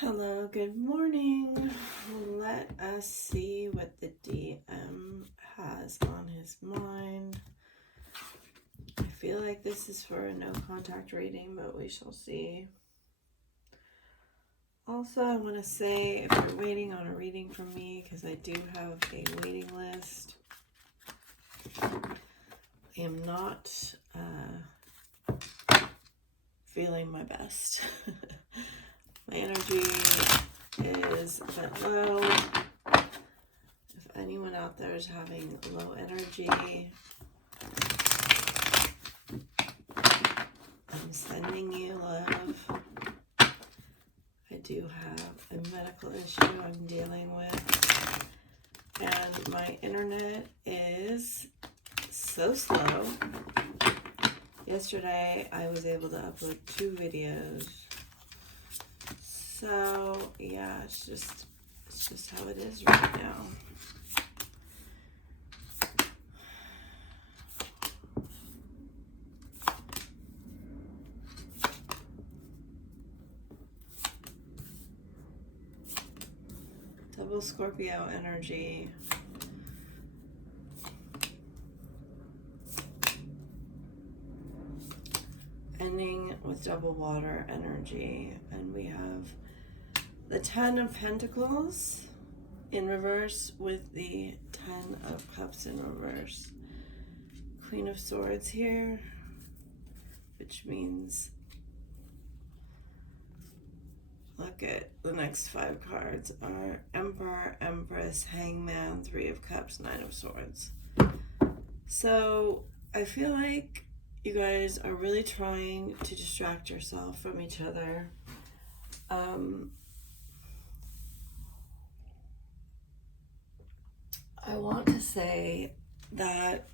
Hello, good morning. Let us see what the DM has on his mind. I feel like this is for a no contact reading, but we shall see. Also, I want to say if you're waiting on a reading from me, because I do have a waiting list, I am not feeling my best. My energy is a bit low. If anyone out there is having low energy, I'm sending you love. I do have a medical issue I'm dealing with, and my internet is so slow. Yesterday I was able to upload 2 videos. So yeah, it's just how it is right now. Double Scorpio energy. Ending with double water energy. And we have the 10 of Pentacles in reverse with the 10 of Cups in reverse. Queen of Swords here, which means, look at the next 5 cards are Emperor, Empress, Hangman, 3 of Cups, 9 of Swords. So I feel like you guys are really trying to distract yourself from each other. I want to say that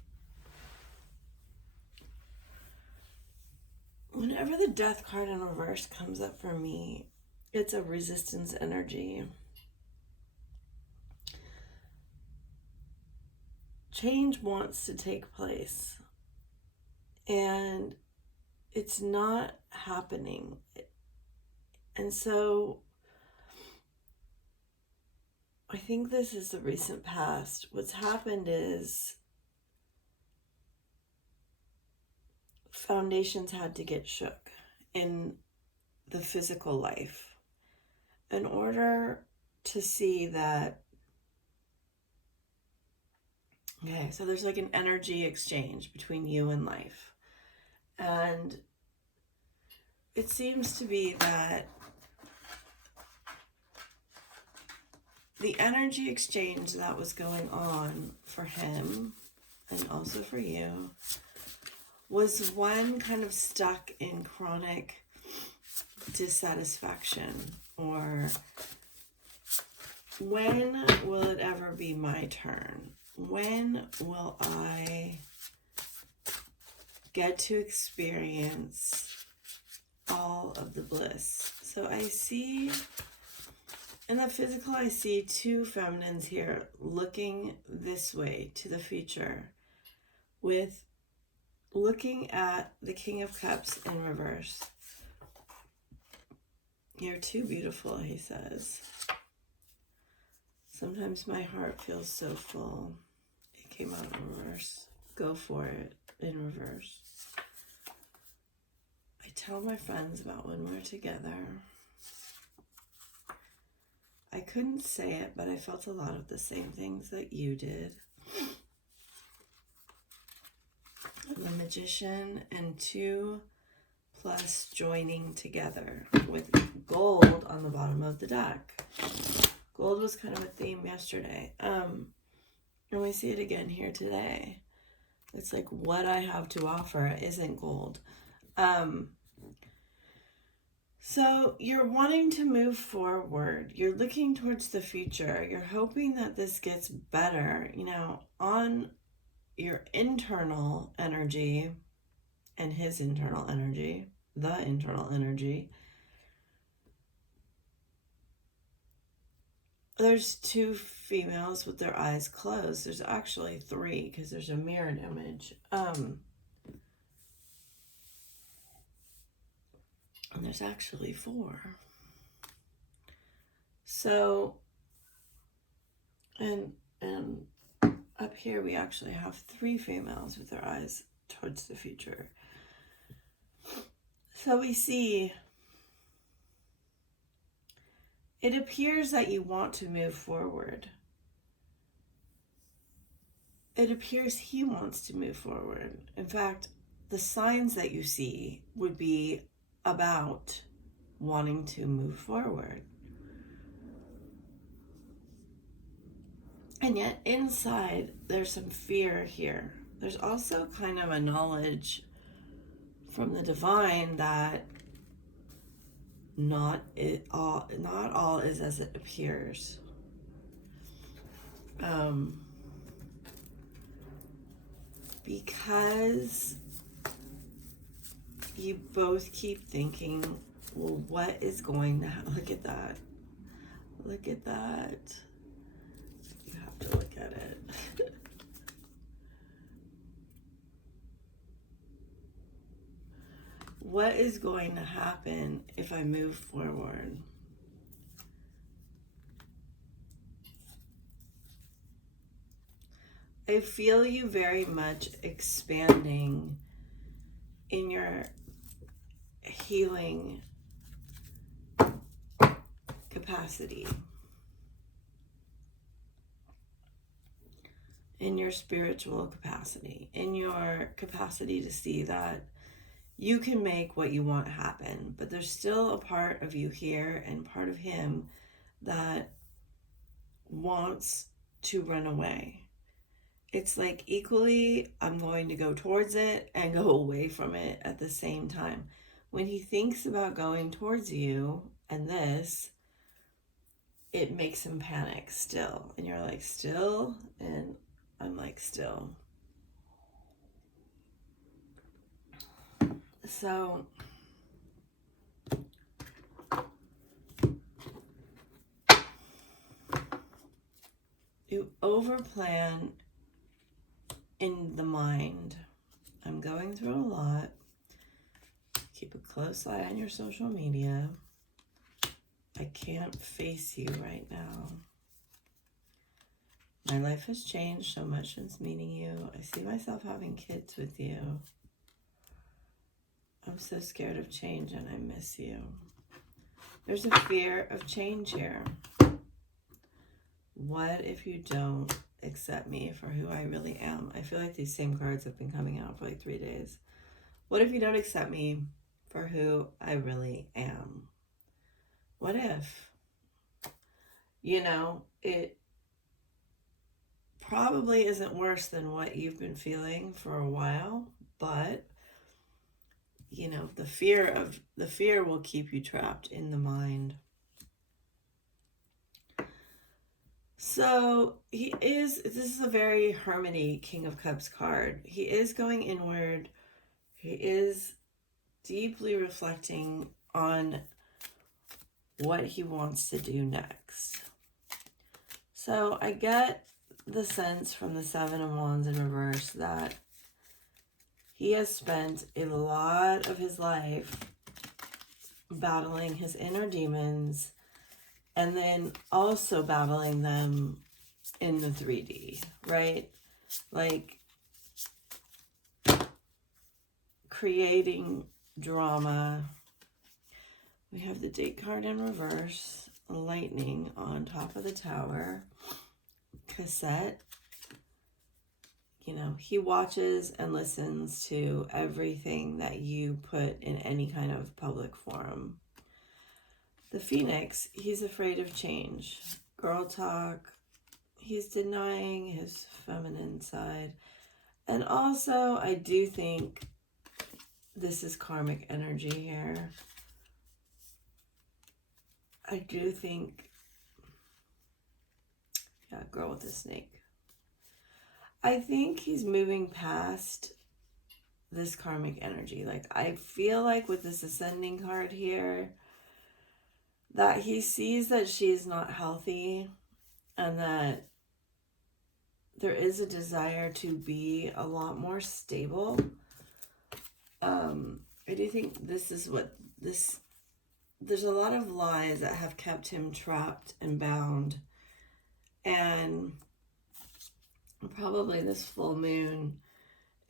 whenever the Death card in reverse comes up for me, it's a resistance energy. Change wants to take place, and it's not happening. And so I think this is the recent past. What's happened is foundations had to get shook in the physical life in order to see that, okay, so there's like an energy exchange between you and life. And it seems to be that the energy exchange that was going on for him and also for you was one kind of stuck in chronic dissatisfaction, or when will it ever be my turn? When will I get to experience all of the bliss? So I see, in the physical, I see 2 feminines here looking this way to the future, with looking at the King of Cups in reverse. You're too beautiful, he says. Sometimes my heart feels so full. It came out in reverse. Go for it in reverse. I tell my friends about when we're together. I couldn't say it, but I felt a lot of the same things that you did. The Magician and 2 plus joining together with gold on the bottom of the deck. Gold was kind of a theme yesterday. And we see it again here today. It's like what I have to offer isn't gold. So you're wanting to move forward. You're looking towards the future. You're hoping that this gets better, on your internal energy and his internal energy, the internal energy. There's 2 females with their eyes closed. There's actually 3 because there's a mirrored image. And there's actually 4. So, and up here we actually have 3 females with their eyes towards the future. So we see, it appears that you want to move forward. It appears he wants to move forward. In fact, the signs that you see would be about wanting to move forward. And yet inside, there's some fear here. There's also kind of a knowledge from the divine that not all is as it appears. Because you both keep thinking, well, what is going to happen? Look at that. Look at that. You have to look at it. What is going to happen if I move forward? I feel you very much expanding in your healing capacity, in your spiritual capacity, in your capacity to see that you can make what you want happen, but there's still a part of you here and part of him that wants to run away. It's like equally, I'm going to go towards it and go away from it at the same time. When he thinks about going towards you and this, it makes him panic still. And you're like, still? And I'm like, still. So you overplan in the mind. I'm going through a lot. Keep a close eye on your social media. I can't face you right now. My life has changed so much since meeting you. I see myself having kids with you. I'm so scared of change and I miss you. There's a fear of change here. What if you don't accept me for who I really am? I feel like these same cards have been coming out for like 3 days. What if you don't accept me for who I really am? What if? You know, it probably isn't worse than what you've been feeling for a while, but you know, the fear will keep you trapped in the mind. So this is a very hermity King of Cups card. He is going inward. He is deeply reflecting on what he wants to do next. So I get the sense from the 7 of Wands in reverse that he has spent a lot of his life battling his inner demons and then also battling them in the 3D, right? Like creating drama. We have the Date card in reverse, lightning on top of the tower, cassette. You know, he watches and listens to everything that you put in any kind of public forum. The Phoenix, he's afraid of change. Girl talk, he's denying his feminine side. And also, I do think this is karmic energy here. I do think, yeah, girl with a snake. I think he's moving past this karmic energy. Like, I feel like with this ascending card here, that he sees that she's not healthy and that there is a desire to be a lot more stable. I do think this is what this there's a lot of lies that have kept him trapped and bound. And probably this full moon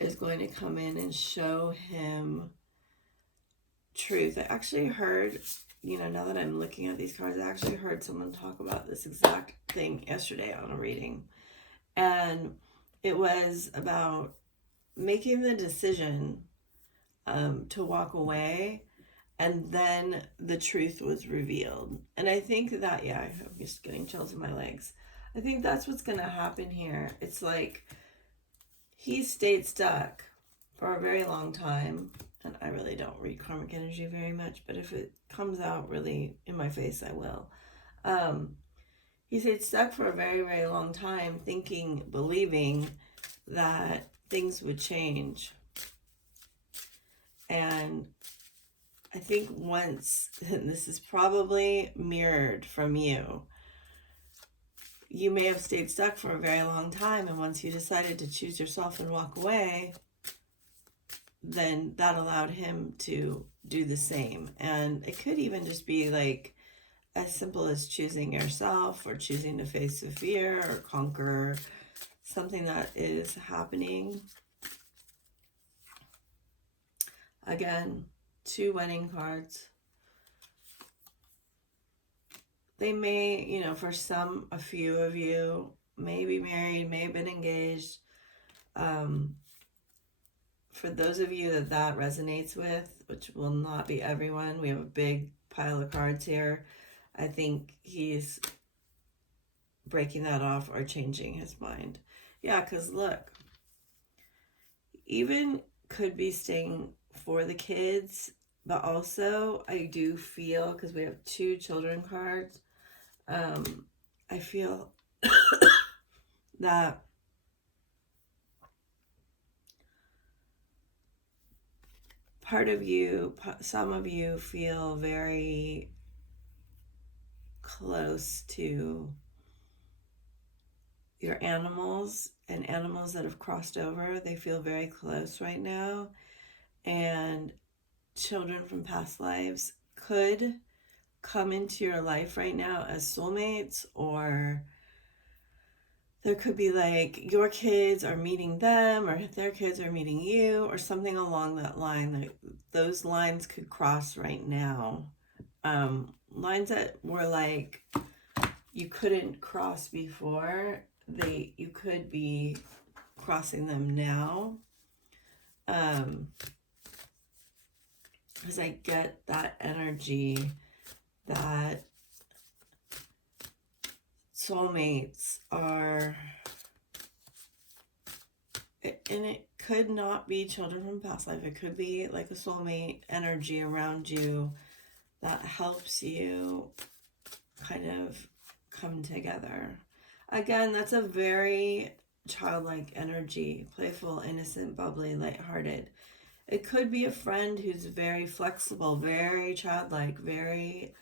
is going to come in and show him truth. I actually heard, now that I'm looking at these cards, I actually heard someone talk about this exact thing yesterday on a reading. And it was about making the decision to walk away, and then the truth was revealed. And I think that, I'm just getting chills in my legs. I think that's what's going to happen here. It's like he stayed stuck for a very long time. And I really don't read karmic energy very much, but if it comes out really in my face, I will. He stayed stuck for a very, very long time, believing that things would change. And I think once, and this is probably mirrored from you, you may have stayed stuck for a very long time, and once you decided to choose yourself and walk away, then that allowed him to do the same. And it could even just be like as simple as choosing yourself, or choosing to face the fear or conquer something that is happening. Again, 2 wedding cards. They may, for a few of you may be married, may have been engaged. For those of you that resonates with, which will not be everyone, we have a big pile of cards here. I think he's breaking that off or changing his mind. Yeah, because look, even could be staying for the kids, but also I do feel, because we have 2 children cards, I feel that some of you feel very close to your animals, and animals that have crossed over. They feel very close right now. And children from past lives could come into your life right now as soulmates, or there could be like your kids are meeting them, or their kids are meeting you, or something along that line. Those lines could cross right now. Lines that were like you couldn't cross before, you could be crossing them now. Because I get that energy that soulmates are, and it could not be children from past life. It could be like a soulmate energy around you that helps you kind of come together. Again, that's a very childlike energy, playful, innocent, bubbly, lighthearted. It could be a friend who's very flexible, very childlike, very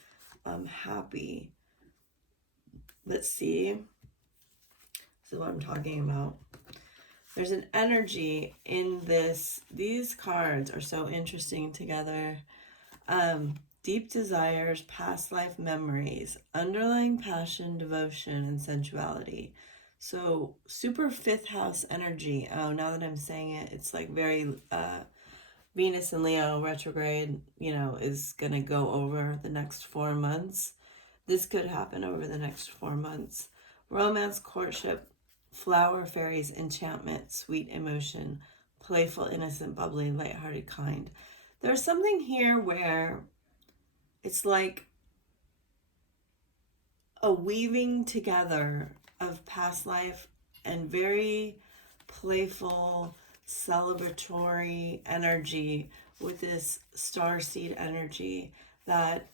happy. Let's see. This is what I'm talking about. There's an energy in this. These cards are so interesting together. Deep desires, past life memories, underlying passion, devotion, and sensuality. So super 5th house energy. Oh, now that I'm saying it, it's like very Venus and Leo retrograde, is going to go over the next 4 months. This could happen over the next 4 months. Romance, courtship, flower, fairies, enchantment, sweet emotion, playful, innocent, bubbly, lighthearted, kind. There's something here where it's like a weaving together of past life and very playful, celebratory energy with this starseed energy that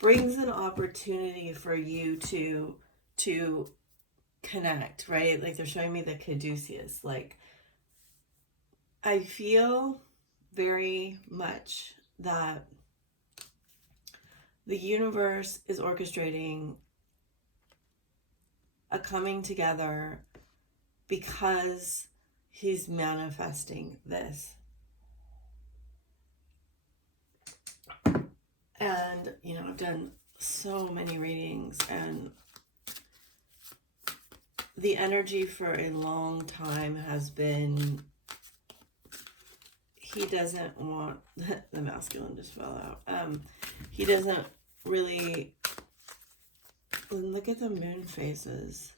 brings an opportunity for you to connect, right? Like they're showing me the caduceus. Like I feel very much that the universe is orchestrating a coming together because he's manifesting this. And, you know, I've done so many readings, and the energy for a long time has been, he doesn't want, the masculine just fell out. He doesn't really, look at the moon phases.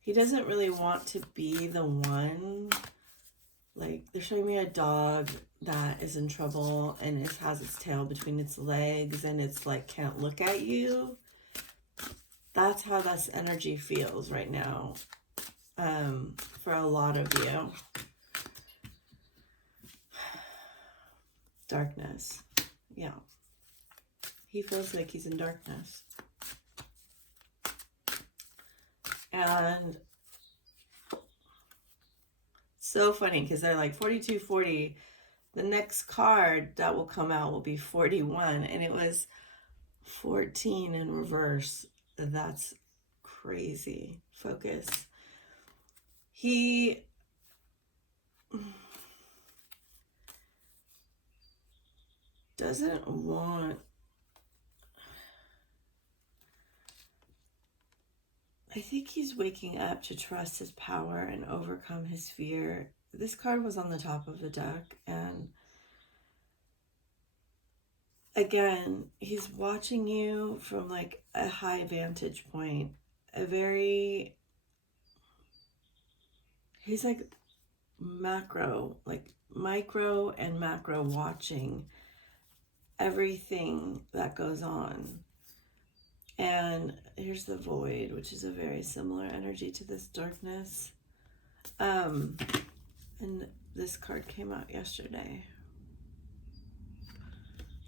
He doesn't really want to be the one. Like, they're showing me a dog that is in trouble and it has its tail between its legs and it's like can't look at you. That's how this energy feels right now, for a lot of you. Darkness. Yeah. He feels like he's in darkness. And so funny because they're like 4240. The next card that will come out will be 41, and it was 14 in reverse. That's crazy. Focus. He doesn't want, I think he's waking up to trust his power and overcome his fear. This card was on the top of the deck, and again, he's watching you from like a high vantage point, he's like macro, like micro and macro watching everything that goes on. And here's the void, which is a very similar energy to this darkness. And this card came out yesterday.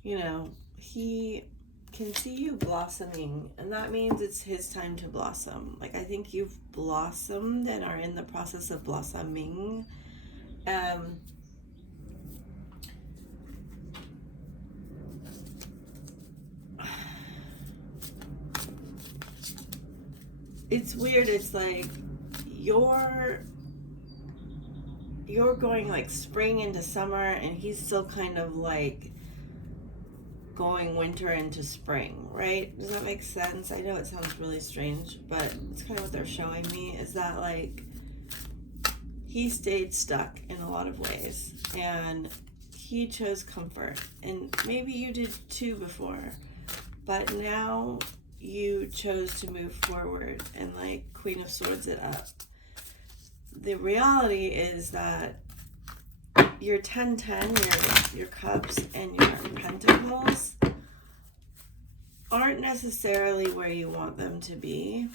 You know, he can see you blossoming, and that means it's his time to blossom. Like, I think you've blossomed and are in the process of blossoming. It's weird. It's like you're going like spring into summer, and he's still kind of like going winter into spring, right? Does that make sense? I know it sounds really strange, but it's kind of what they're showing me, is that like he stayed stuck in a lot of ways, and he chose comfort, and maybe you did too before, but now you chose to move forward and like Queen of Swords it up. The reality is that your 10-10, your cups and your pentacles aren't necessarily where you want them to be.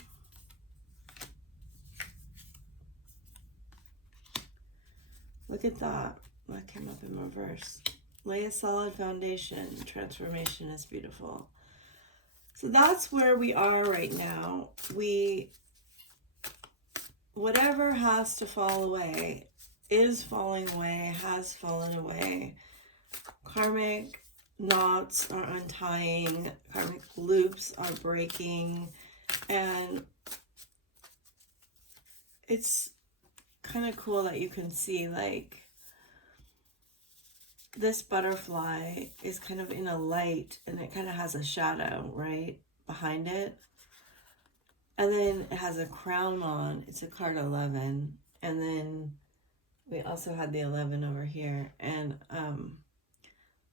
Look at that. That came up in reverse. Lay a solid foundation. Transformation is beautiful. So that's where we are right now. Whatever has to fall away is falling away, has fallen away. Karmic knots are untying, karmic loops are breaking, and it's kind of cool that you can see like this butterfly is kind of in a light, and it kind of has a shadow right behind it, and then it has a crown on. It's a card 11, and then we also had the 11 over here, and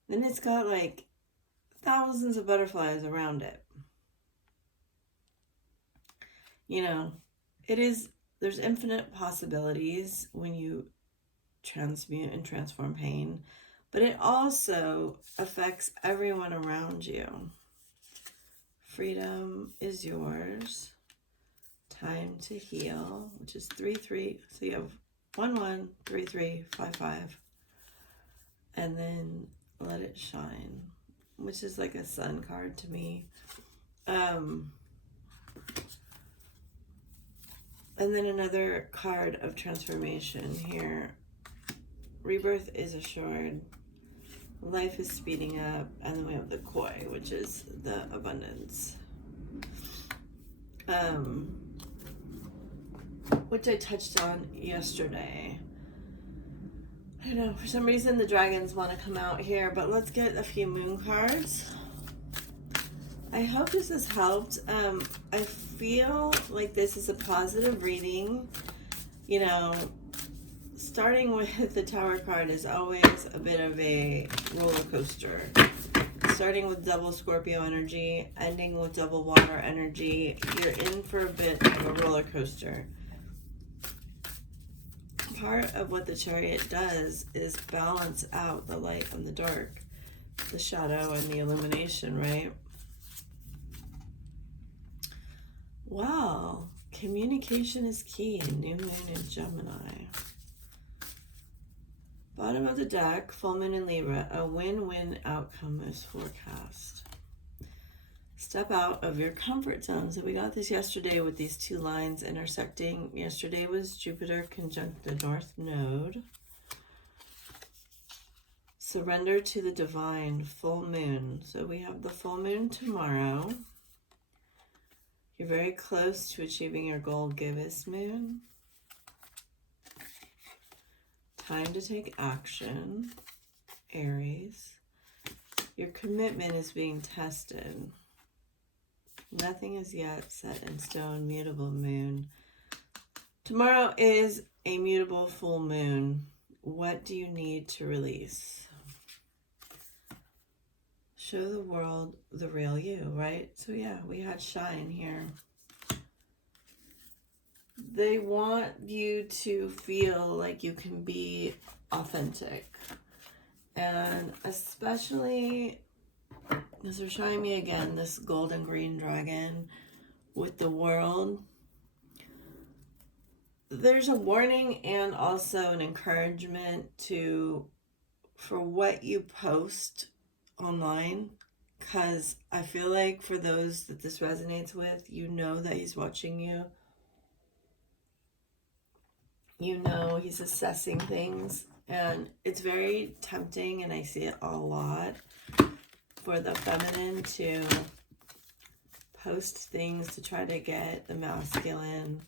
then it's got like thousands of butterflies around it. You know, there's infinite possibilities when you transmute and transform pain, but it also affects everyone around you. Freedom is yours. Time to heal, which is 3-3. So you have 1-1, 3-3, 5-5, and then let it shine, which is like a sun card to me. And then another card of transformation here. Rebirth is assured. Life is speeding up. And then we have the koi, which is the abundance. Which I touched on yesterday. I don't know, for some reason the dragons want to come out here, but let's get a few moon cards. I hope this has helped. I feel like this is a positive reading. You know, starting with the Tower card is always a bit of a roller coaster. Starting with double Scorpio energy, ending with double water energy, you're in for a bit of a roller coaster. Part of what the Chariot does is balance out the light and the dark, the shadow and the illumination, right? Wow, communication is key in New Moon in Gemini. Bottom of the deck, full moon in Libra, a win-win outcome is forecast. Step out of your comfort zone. So we got this yesterday with these two lines intersecting. Yesterday was Jupiter conjunct the North Node. Surrender to the divine, full moon. So we have the full moon tomorrow. You're very close to achieving your goal, Gibbous moon. Time to take action, Aries. Your commitment is being tested. Nothing is yet set in stone, mutable moon. Tomorrow is a mutable full moon. What do you need to release? Show the world the real you, right? So yeah, we had Shine here. They want you to feel like you can be authentic. And especially, as they're showing me again, this golden green dragon with the world. There's a warning and also an encouragement for what you post online. Because I feel like for those that this resonates with, you know that he's watching you. You know he's assessing things, and it's very tempting, and I see it a lot, for the feminine to post things to try to get the masculine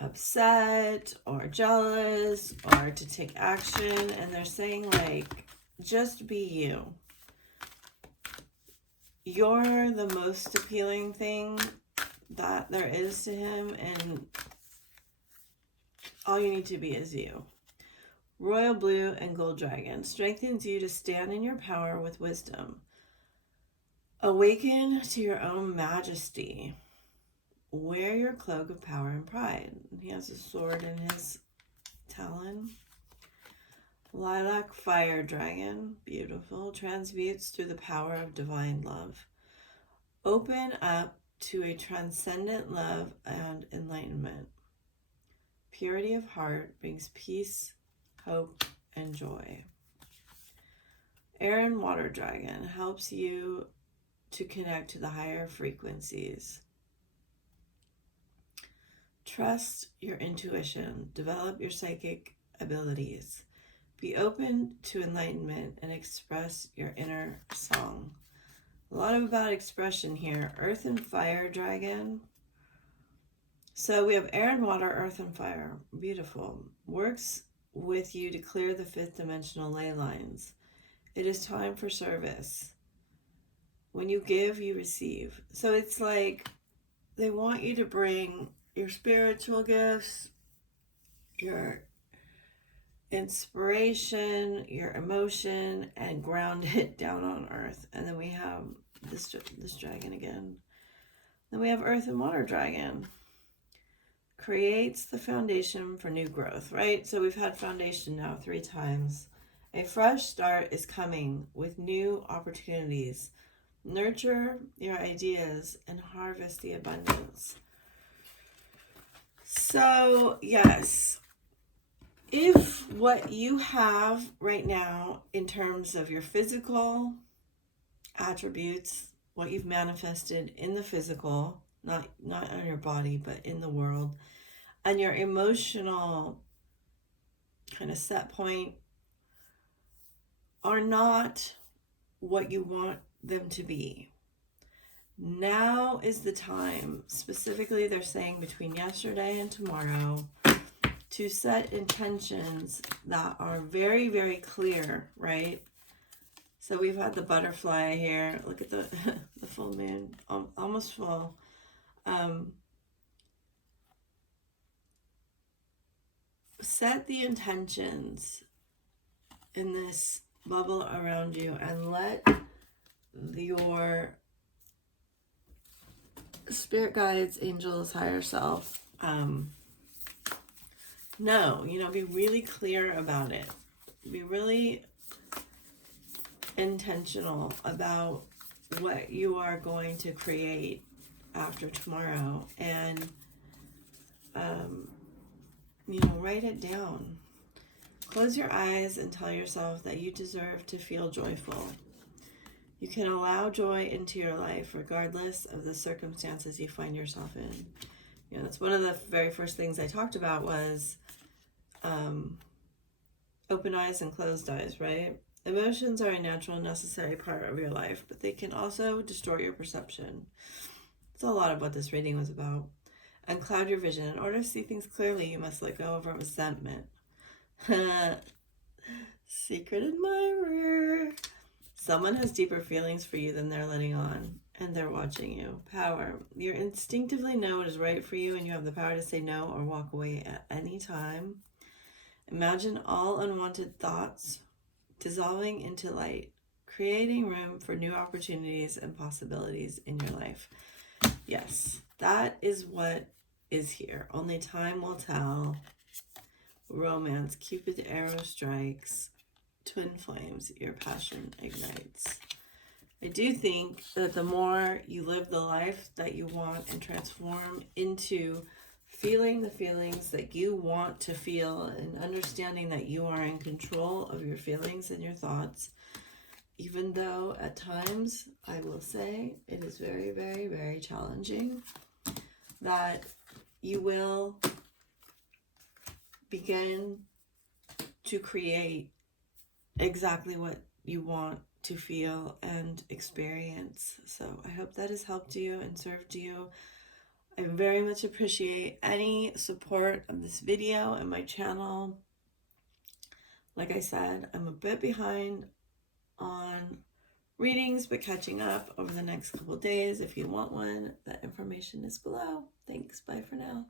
upset or jealous or to take action. And they're saying, like, just be you. You're the most appealing thing that there is to him, and all you need to be is you. Royal Blue and Gold Dragon strengthens you to stand in your power with wisdom. Awaken to your own majesty. Wear your cloak of power and pride. He has a sword in his talon. Lilac Fire Dragon, beautiful, transmutes through the power of divine love. Open up to a transcendent love and enlightenment. Purity of heart brings peace, hope, and joy. Air and Water Dragon helps you to connect to the higher frequencies. Trust your intuition. Develop your psychic abilities. Be open to enlightenment and express your inner song. A lot about expression here. Earth and Fire Dragon. So we have air and water, earth and fire. Beautiful. Works with you to clear the fifth dimensional ley lines. It is time for service. When you give, you receive. So it's like they want you to bring your spiritual gifts, your inspiration, your emotion, and ground it down on earth. And then we have this dragon again. Then we have Earth and Water Dragon. Creates the foundation for new growth, right? So we've had foundation now 3 times. A fresh start is coming with new opportunities. Nurture your ideas and harvest the abundance. So, yes, if what you have right now in terms of your physical attributes, what you've manifested in the physical, not on your body, but in the world, and your emotional kind of set point are not what you want them to be. Now is the time, specifically they're saying between yesterday and tomorrow, to set intentions that are very, very clear, right? So we've had the butterfly here. Look at the the full moon, almost full. Set the intentions in this bubble around you and let your spirit guides, angels, higher self know, be really clear about it. Be really intentional about what you are going to create after tomorrow, and write it down. Close your eyes and tell yourself that you deserve to feel joyful. You can allow joy into your life regardless of the circumstances you find yourself in. That's one of the very first things I talked about was open eyes and closed eyes, right? Emotions are a natural and necessary part of your life, but they can also distort your perception. That's a lot of what this reading was about. And cloud your vision. In order to see things clearly, you must let go of resentment. Secret admirer. Someone has deeper feelings for you than they're letting on, and they're watching you. Power. You instinctively know what is right for you, and you have the power to say no or walk away at any time. Imagine all unwanted thoughts dissolving into light, creating room for new opportunities and possibilities in your life. Yes, that is what is here. Only time will tell. Romance, Cupid's arrow strikes, twin flames, your passion ignites. I do think that the more you live the life that you want and transform into feeling the feelings that you want to feel and understanding that you are in control of your feelings and your thoughts, even though at times, I will say, it is very, very, very challenging, that you will begin to create exactly what you want to feel and experience. So I hope that has helped you and served you. I very much appreciate any support of this video and my channel. Like I said, I'm a bit behind on readings, but catching up over the next couple days. If you want one, that information is below. Thanks. Bye for now.